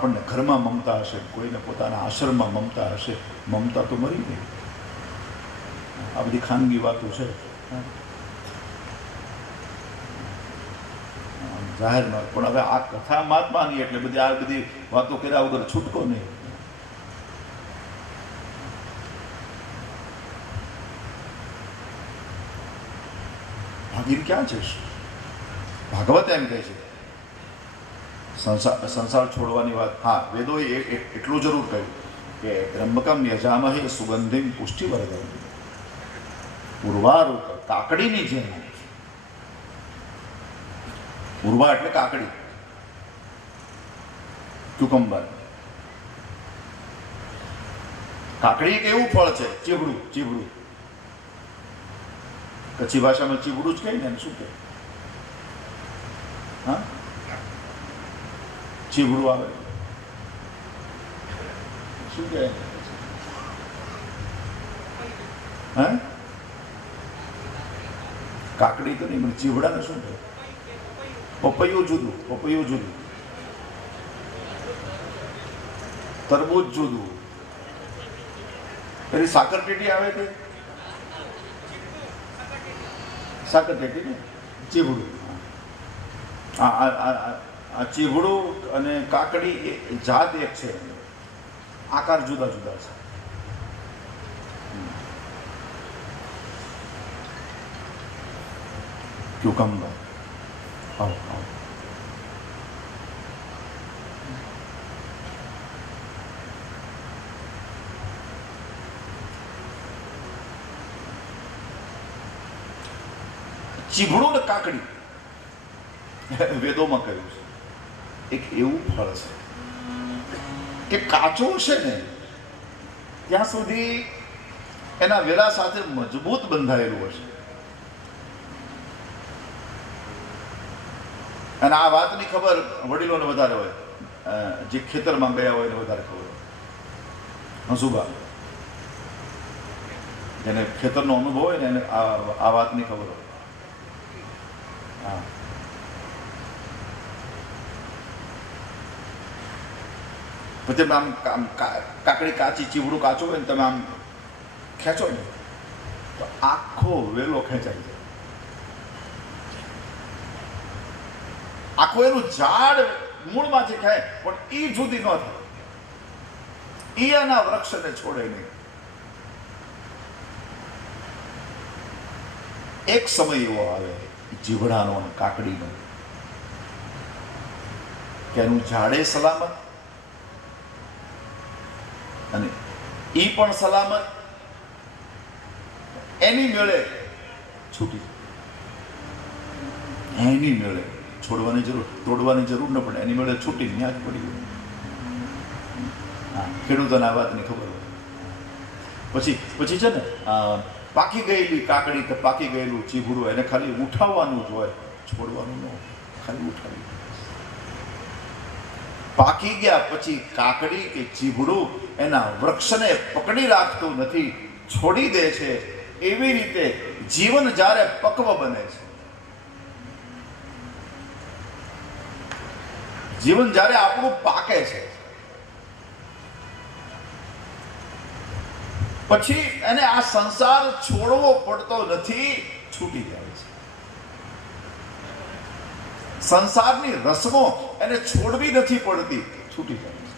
આપણને ઘરમાં મમતા હશે, કોઈને પોતાના આશ્રમમાં મમતા હશે, મમતા તો મરી ગઈ. આ બધી ખાનગી વાતો છે, જાહેરમાં. પણ હવે આ કથા મહાત્માની એટલે બધી આ બધી વાતો કર્યા વગર છૂટકો નહીં. ભાગીને ક્યાં જઈશ? ભાગવત એમ કહે છે સંસાર છોડવાની વાત. હા, વેદોએ એટલું જરૂર કહ્યું કે ત્રંબકમ યજામહે સુગંધિમ પુષ્ટિવર્ધનમ. ઉર્વારુક, કાકડીની જેમ. ઉર્વા એટલે કાકડી, ક્યુકમ્બર. કાકડી એક એવું ફળ છે, ચીવડું. ચીવડું કચ્છી ભાષામાં ચીવડું જ કહે ને, શું કહે? હા, ચીવડું આવે. શું કહે? હા, કાકડી તો નહીં, મને ચીવડાને શું કહે? પપૈયું જુદું, પપૈયું જુદું, તરબૂચ જુદું. પેલી સાકર ટેટી આવે તે સાકર ટેટી ને ચીવડું. આ ચીવડું અને કાકડી જાત એક છે, આકાર જુદા જુદા છે. ક્યુકમ્બર. ચીવડું ને કાકડી વેદોમાં કહ્યું છે એક એવું ફળ છે કે કાચો છે ને ત્યાં સુધી એના વેલા સાથે મજબૂત બંધાયેલું હશે. અને આ વાતની ખબર વડીલોને વધારે હોય, જે ખેતરમાં ગયા હોય એને વધારે ખબર હોય. હસુબા, જેને ખેતરનો અનુભવ હોય ને એને આ વાતની ખબર હોય. હા, પછી આમ કાકડી કાચી, ચીવડું કાચું હોય ને, તમે આમ ખેંચો ને તો આખો વેલો ખેંચાઈ જાય. આખું એનું ઝાડ મૂળમાંથી ખાય, પણ એ જુદી ન થાય. એ એના વૃક્ષને છોડે નહીં. એક સમય એવો આવે જીવડાનો અને કાકડીનો કે એનું ઝાડે સલામત અને એ પણ સલામત. એની મેળે છૂટી, એની મેળે છોડવાની જરૂર, તોડવાની જરૂર ન પડે. એની મેળે છૂટી ન્યા જ પડી ગયું. હા, ખેડૂતોને આ વાતની ખબર હોય. પછી છે ને પાકી ગયેલી કાકડી કે પાકી ગયેલું ચીભડું એને ખાલી ઉઠાવવાનું જ હોય, છોડવાનું ન હોય. ખાલી ઉઠાવી. પાકી ગયા પછી કાકડી કે ચીભડું એના વૃક્ષને પકડી રાખતું નથી, છોડી દે છે. એવી રીતે જીવન જ્યારે પક્વ બને છે, જીવન જ્યારે આપણું પાકે છે, પછી એને આ સંસાર છોડવો પડતો નથી, છૂટી જાય છે. સંસારની રસમો એને છોડવી નથી પડતી, છૂટી જાય છે.